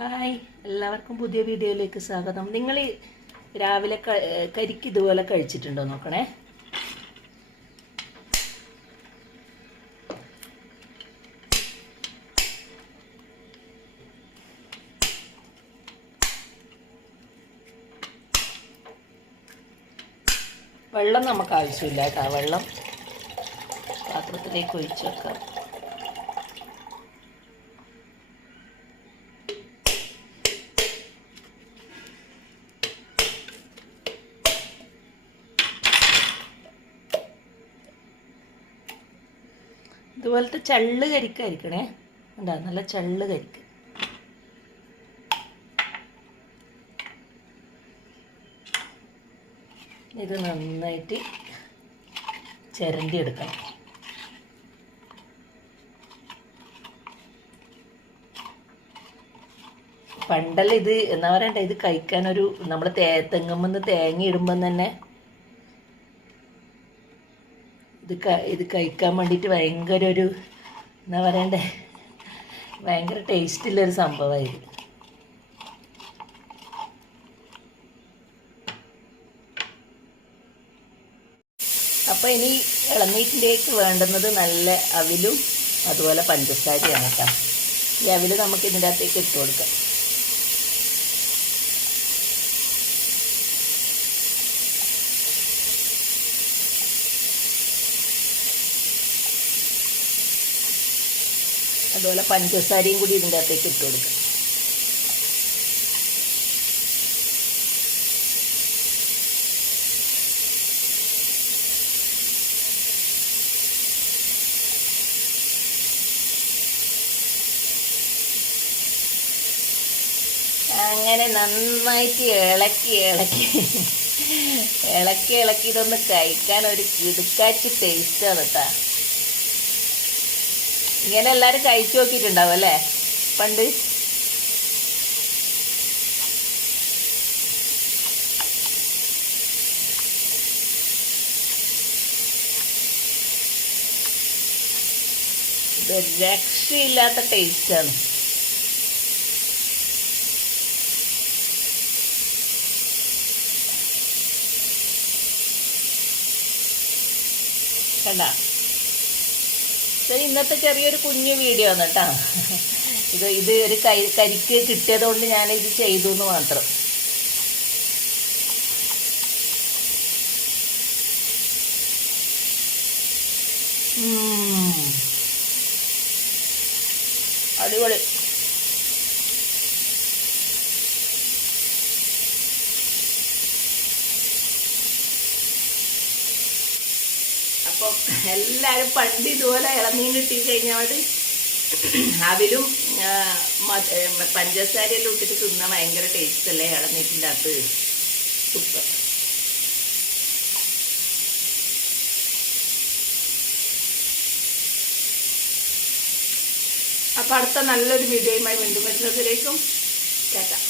Hi എല്ലാവർക്കും പുതിയ വീഡിയോയിലേക്ക് സ്വാഗതം. നിങ്ങൾ രാവിലെ കരിക്ക് ഇതുപോലെ കഴിച്ചിട്ടുണ്ടോ നോക്കണേ? വെള്ളം നമുക്ക് ആവശ്യമില്ല കേട്ടോ. വെള്ളം പാത്രത്തിലേക്ക് ഒഴിച്ചു വെക്കാം. ഇതുപോലത്തെ ചള്ള് കരിക്കായിരിക്കണേ. എന്താ നല്ല ചള്ള് കരിക്ക്. ഇത് നന്നായിട്ട് ചിരണ്ടി എടുക്കണം പണ്ടല്ല ഇത് എന്താ പറയണ്ട? ഇത് കഴിക്കാനൊരു നമ്മൾ തേ തെങ്ങുമ്പോൾ തേങ്ങ ഇടുമ്പം തന്നെ ഇത് ഇത് കഴിക്കാൻ വേണ്ടിയിട്ട് ഭയങ്കര ഒരു എന്താ പറയണ്ടേ ഭയങ്കര ടേസ്റ്റുള്ളൊരു സംഭവമാണ് ഇത് അപ്പോൾ ഇനി ഇളനീറ്റിലേക്ക് വേണ്ടുന്നത് നല്ല അവിലും അതുപോലെ പഞ്ചസാരയാണ് കേട്ടോ. ഈ അവിൽ നമുക്ക് ഇതിന്റെ അകത്തേക്ക് ഇട്ട് കൊടുക്കാം. അതുപോലെ പഞ്ചസാരയും കൂടി ഇതിന്റെ അകത്തേക്ക് ഇട്ട് കൊടുക്കും. അങ്ങനെ നന്നായിട്ട് ഇളക്കി ഇളക്കി ഇളക്കി ഇളക്കി ഇതൊന്ന് കഴിക്കാൻ ഒരു കിടുക്കാച്ച് ടേസ്റ്റാണ് കേട്ടാ ഇങ്ങനെ എല്ലാരും കഴിച്ചു നോക്കിയിട്ടുണ്ടാവും അല്ലേ? പണ്ട്. രക്ഷയില്ലാത്ത ടേസ്റ്റാണ് കണ്ട? ഇത് ഇന്നത്തെ ചെറിയൊരു കുഞ്ഞു വീഡിയോ ആണ് കേട്ടോ. ഇത് ഇത് ഒരു കൈ കരിക്ക് കിട്ടിയത് കൊണ്ട് ഞാൻ ഇത് ചെയ്തു എന്ന് മാത്രം. അടിപൊളി. അപ്പം എല്ലാവരും പണ്ട് ഇതുപോലെ ഇളനീൻ കിട്ടി കഴിഞ്ഞാൽ അവരും പഞ്ചസാരയെല്ലാം ഇട്ടിട്ട് തിന്നാൻ ഭയങ്കര ടേസ്റ്റ് അല്ലേ ഇളനീറ്റിന്റെ അത് സൂപ്പർ. അപ്പം അടുത്ത നല്ലൊരു വീഡിയോയുമായി വീണ്ടും വരുന്നതിലേക്കും കേട്ടാം.